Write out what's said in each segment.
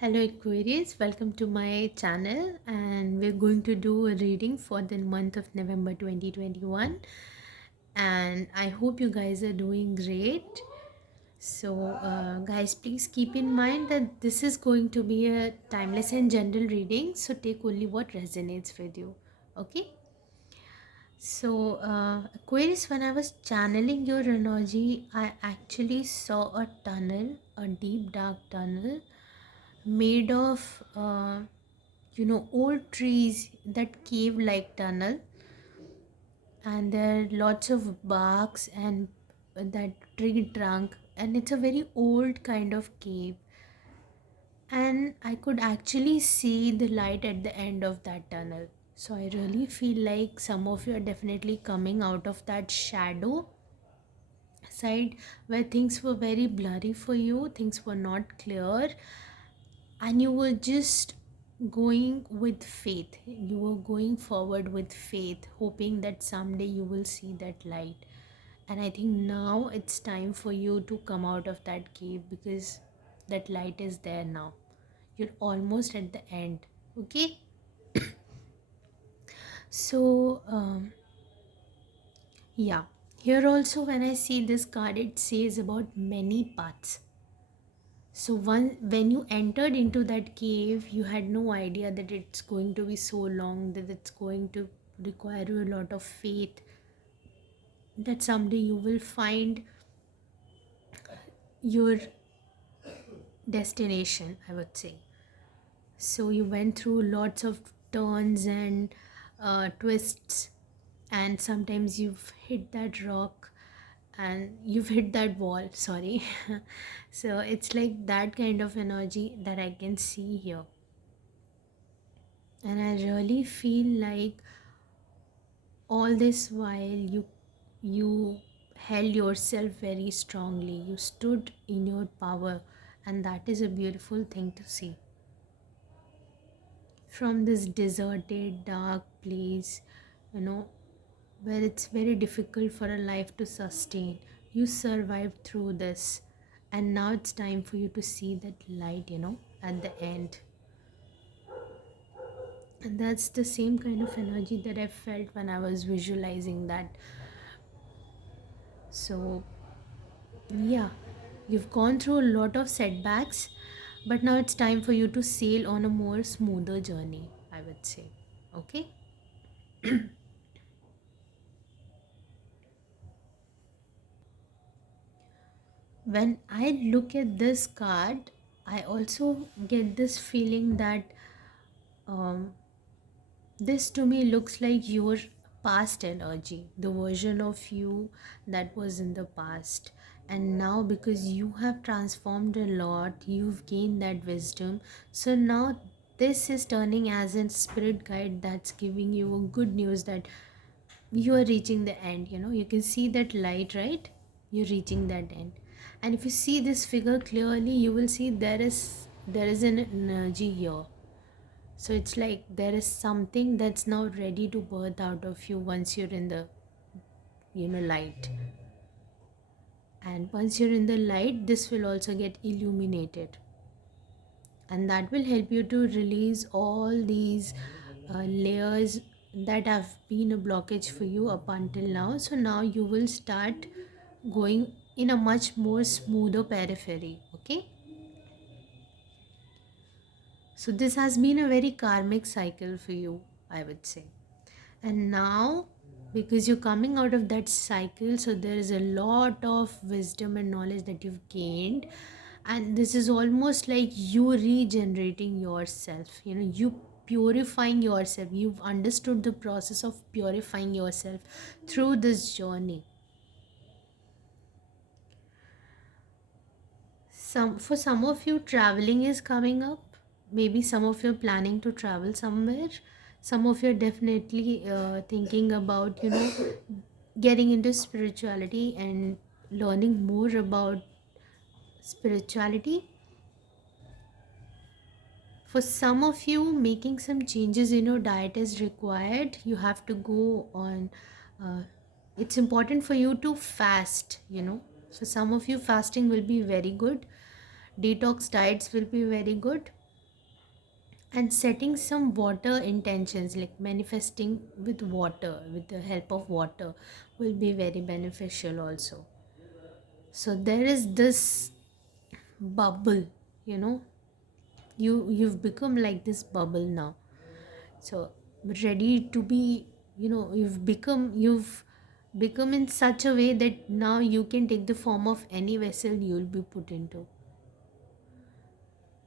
Hello Aquarius, welcome to my channel and we're going to do a reading for the month of November 2021 and I hope you guys are doing great. Guys, please keep in mind that this is going to be a timeless and general reading, so take only what resonates with you. Okay? Aquarius, when I was channeling your energy, I actually saw a tunnel, a deep dark tunnel made of old trees, that cave like tunnel, and there are lots of barks and that tree trunk, and it's a very old kind of cave, and I could actually see the light at the end of that tunnel. So I really feel like some of you are definitely coming out of that shadow side where things were very blurry for you, things were not clear, and you were just going with faith. You were going forward with faith, hoping that someday you will see that light. And I think now it's time for you to come out of that cave because that light is there now. You're almost at the end. Okay? So, yeah. Here also, when I see this card, it says about many paths. So when you entered into that cave, you had no idea that it's going to be so long, that it's going to require you a lot of faith, that someday you will find your destination, I would say. So you went through lots of turns and twists, and sometimes you've hit that rock and you've hit that wall, sorry. So it's like that kind of energy that I can see here. And I really feel like all this while you held yourself very strongly, you stood in your power, and that is a beautiful thing to see. From this deserted dark place, you know where it's very difficult for a life to sustain, you survived through this, and now it's time for you to see that light, at the end. And that's the same kind of energy that I felt when I was visualizing that. So, yeah, you've gone through a lot of setbacks, but now it's time for you to sail on a more smoother journey, I would say. Okay? When I look at this card, I also get this feeling that um, this to me looks like your past energy, the version of you that was in the past. And now, because you have transformed a lot, you've gained that wisdom. So now, this is turning as a spirit guide that's giving you a good news that you are reaching the end. You can see that light, right? You're reaching that end. And if you see this figure clearly, you will see there is an energy here. So it's like there is something that's now ready to birth out of you once you're in the light. And once you're in the light, this will also get illuminated. And that will help you to release all these layers that have been a blockage for you up until now. So now you will start going in a much more smoother periphery. Okay. So this has been a very karmic cycle for you, I would say. And now, because you're coming out of that cycle, so there is a lot of wisdom and knowledge that you've gained. And this is almost like you regenerating yourself, you purifying yourself. You've understood the process of purifying yourself through this journey. For some of you, traveling is coming up. Maybe some of you are planning to travel somewhere. Some of you are definitely thinking about getting into spirituality and learning more about spirituality. For some of you, making some changes in your diet is required. You have to go on, it's important for you to fast. For some of you, fasting will be very good, detox diets will be very good. and setting some water intentions, like manifesting with water, with the help of water, will be very beneficial also. So there is this bubble, you know, you've become like this bubble now. So ready to be, you've become in such a way that now you can take the form of any vessel you'll be put into.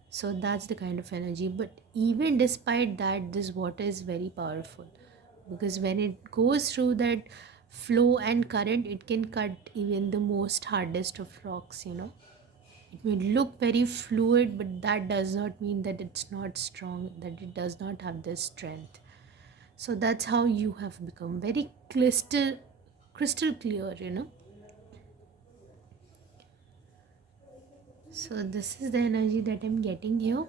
So that's the kind of energy. But even despite that, this water is very powerful, because when it goes through that flow and current, it can cut even the most hardest of rocks. It may look very fluid, but that does not mean that it's not strong, that it does not have this strength. So that's how you have become very crystal clear. So this is the energy that I'm getting here.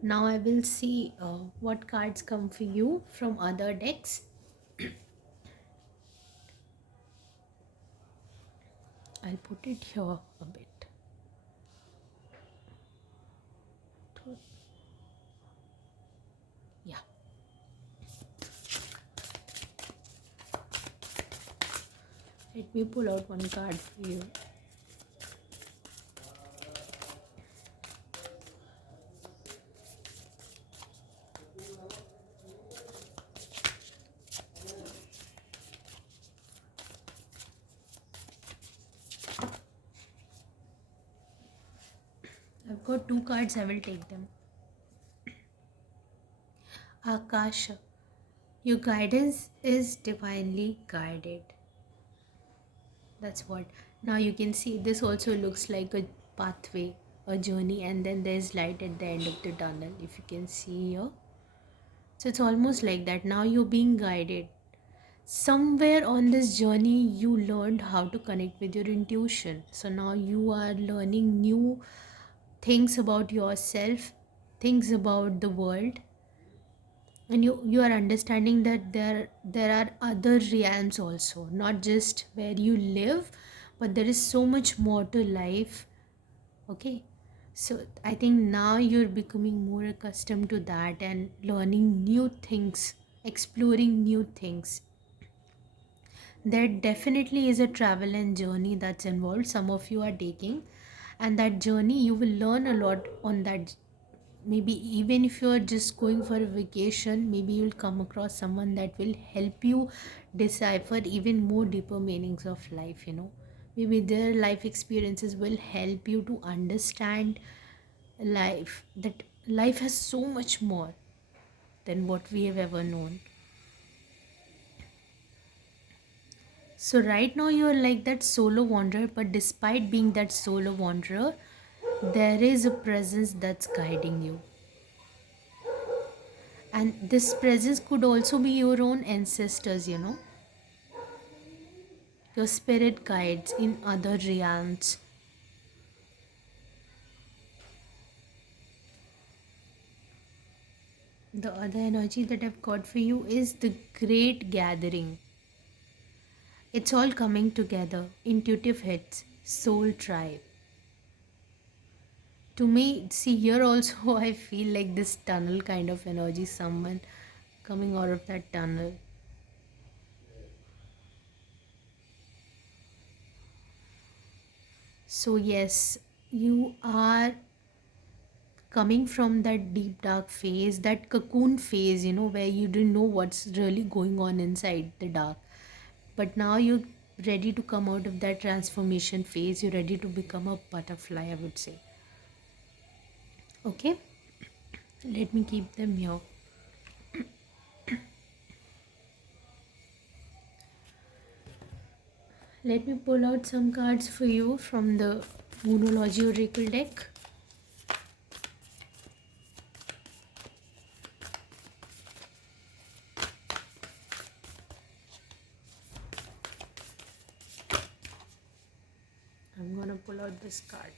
Now I will see what cards come for you from other decks. I'll put it here a bit. Yeah. Let me pull out one card for you. I've got two cards, I will take them. Akasha. Your guidance is divinely guided. That's what. Now you can see this also looks like a pathway, a journey, and then there's light at the end of the tunnel, if you can see here. So it's almost like that. Now you're being guided. Somewhere on this journey, you learned how to connect with your intuition. So now you are learning new things about yourself, things about the world, and you are understanding that there are other realms also, not just where you live, but there is so much more to life. Okay, so I think now you're becoming more accustomed to that and learning new things, exploring new things. There definitely is a travel and journey that's involved, some of you are taking, and that journey you will learn a lot on that. Maybe even if you're just going for a vacation, maybe you'll come across someone that will help you decipher even more deeper meanings of life. Maybe their life experiences will help you to understand life, that life has so much more than what we have ever known. So right now you're like that solo wanderer, but despite being that solo wanderer, there is a presence that's guiding you. And this presence could also be your own ancestors, your spirit guides in other realms. The other energy that I've got for you is the great gathering. It's all coming together. Intuitive hits, soul tribe. To me, see here also, I feel like this tunnel kind of energy, someone coming out of that tunnel. So, yes, you are coming from that deep dark phase, that cocoon phase, where you didn't know what's really going on inside the dark. But now you're ready to come out of that transformation phase. You're ready to become a butterfly, I would say. Okay, let me keep them here. Let me pull out some cards for you from the Moonology Oracle deck. I'm gonna pull out this card.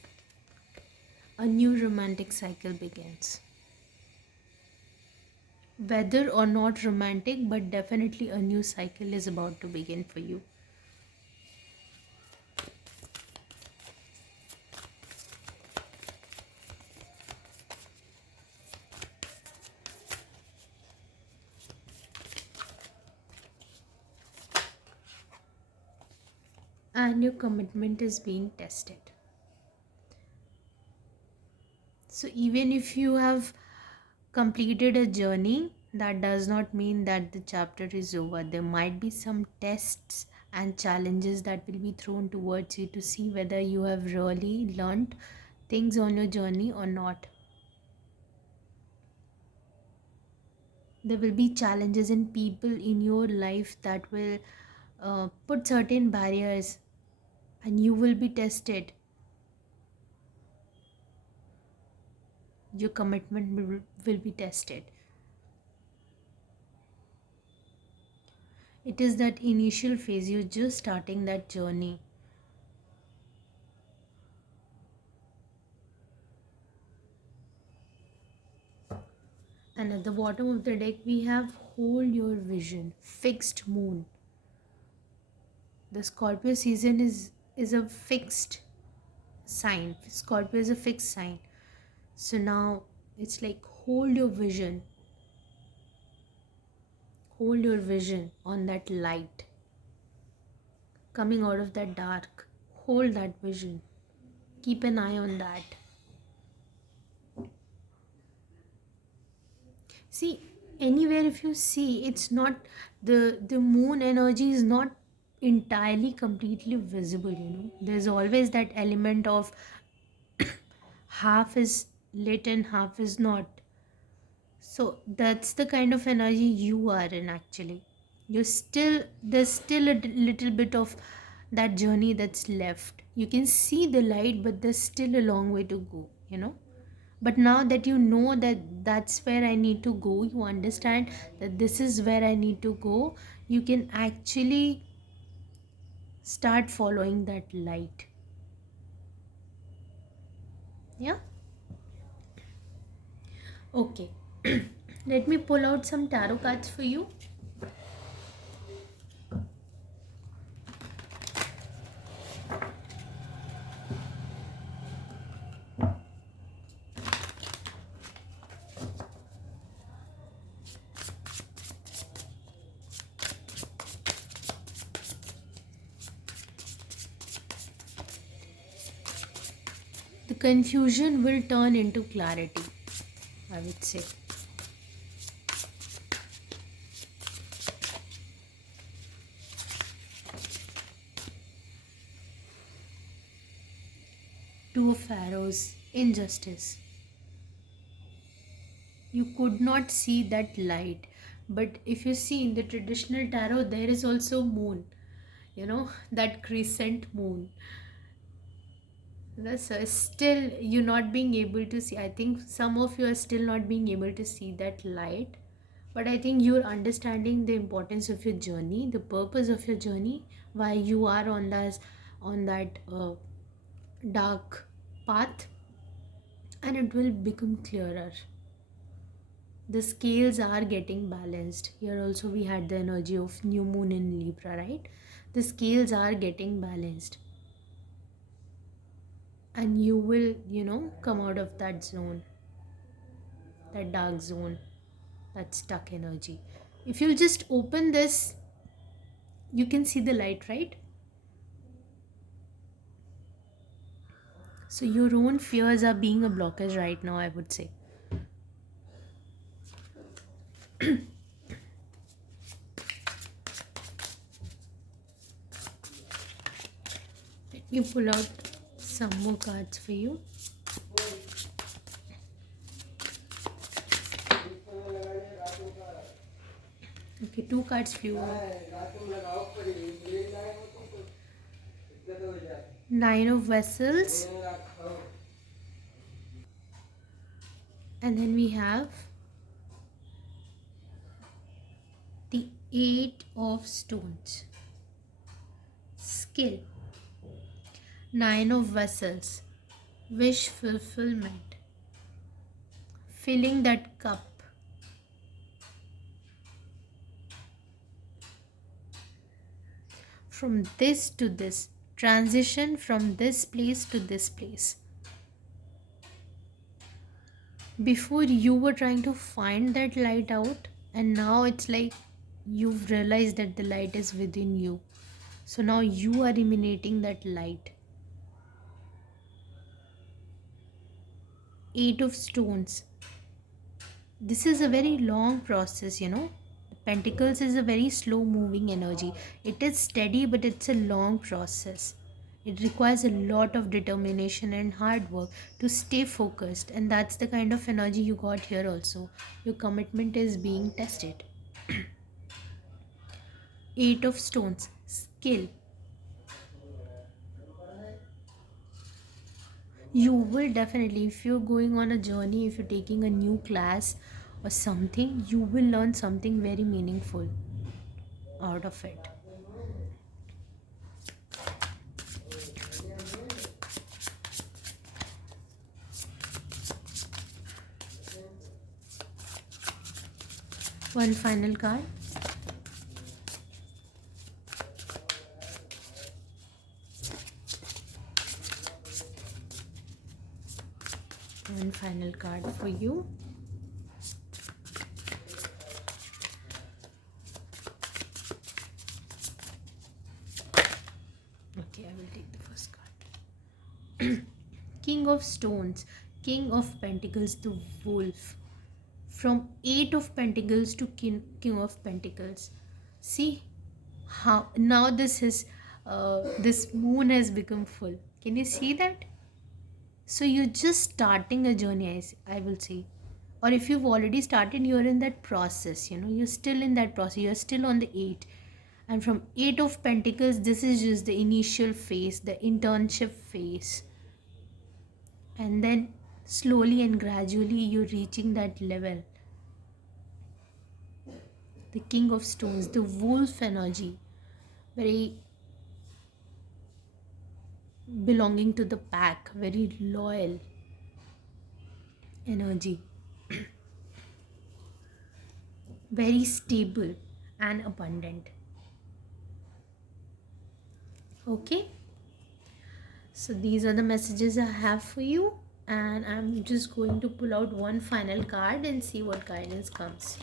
A new romantic cycle begins. Whether or not romantic, but definitely a new cycle is about to begin for you. and your commitment is being tested. So even if you have completed a journey, that does not mean that the chapter is over. There might be some tests and challenges that will be thrown towards you to see whether you have really learned things on your journey or not. There will be challenges in people in your life that will put certain barriers, and you will be tested. Your commitment will be tested. It is that initial phase, you're just starting that journey. And at the bottom of the deck, we have hold your vision, fixed moon. The Scorpio season is a fixed sign. Scorpio is a fixed sign. So now it's like hold your vision. Hold your vision on that light coming out of that dark. Hold that vision. Keep an eye on that. See, anywhere if you see, it's not the moon energy is not entirely completely visible, There's always that element of half is lit and half is not. So that's the kind of energy you are in actually. There's still a little bit of that journey that's left. You can see the light, but there's still a long way to go. But now that you know that that's where I need to go, you understand that this is where I need to go, you can actually start following that light. Yeah. Okay. Let me pull out some tarot cards for you. The confusion will turn into clarity, I would say. Two of arrows, injustice. You could not see that light, but if you see in the traditional tarot, there is also moon, that crescent moon. So still you're not being able to see. I think some of you are still not being able to see that light, but I think you're understanding the importance of your journey, the purpose of your journey, why you are on that dark path, and it will become clearer. The scales are getting balanced. Here also we had the energy of new moon in Libra, right? The scales are getting balanced, and you will come out of that zone, that dark zone, that stuck energy. If you'll just open this, you can see the light, right? So your own fears are being a blockage right now, I would say. Let me pull out some more cards for you. Okay, two cards flew out. Nine of Vessels. And then we have the Eight of Stones. Skill. Nine of Vessels. Wish fulfillment. Filling that cup. From this to this. Transition from this place to this place. Before you were trying to find that light out, and now it's like you've realized that the light is within you. So now you are emanating that light. Eight of Stones. This is a very long process, Pentacles is a very slow moving energy. It is steady, but it's a long process. It requires a lot of determination and hard work to stay focused, and that's the kind of energy you got here also. Your commitment is being tested. Eight of Stones. Skill. You will definitely, if you're going on a journey, if you're taking a new class or something, you will learn something very meaningful out of it. One final card. One final card for you. Okay, I will take the first card. King of Stones, King of Pentacles, the Wolf. From Eight of Pentacles to King of Pentacles. See how now this moon has become full. Can you see that? So you're just starting a journey, I will say. Or if you've already started, you're in that process, you're still in that process, you're still on the eight. And from Eight of Pentacles, this is just the initial phase, the internship phase. And then slowly and gradually you're reaching that level. The King of Stones, the wolf energy, very belonging to the pack, very loyal energy, very stable and abundant. Okay, so these are the messages I have for you, and I'm just going to pull out one final card and see what guidance comes.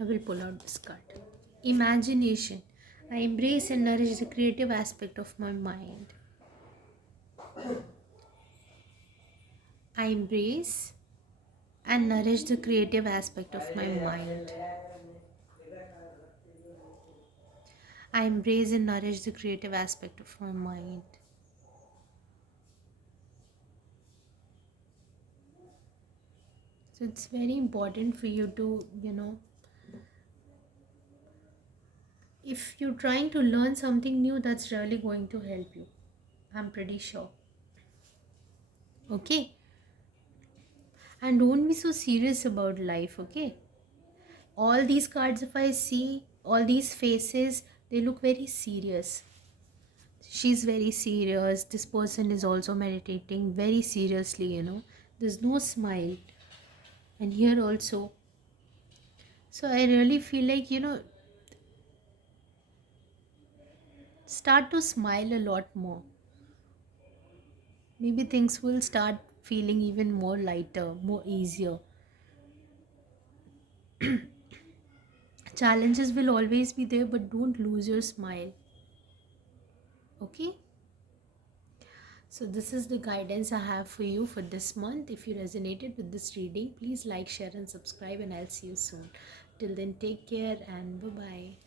I will pull out this card. Imagination. I embrace and nourish the creative aspect of my mind. I embrace and nourish the creative aspect of my mind. I embrace and nourish the creative aspect of my mind. So it's very important for you to, if you're trying to learn something new, that's really going to help you. I'm pretty sure. Okay? And don't be so serious about life, okay? All these cards, if I see, all these faces, they look very serious. She's very serious. This person is also meditating very seriously. There's no smile. And here also. So I really feel like, start to smile a lot more. Maybe things will start feeling even more lighter, more easier. Challenges will always be there, but don't lose your smile. Okay? So this is the guidance I have for you for this month. If you resonated with this reading, please like, share and subscribe, and I'll see you soon. Till then, take care and bye-bye.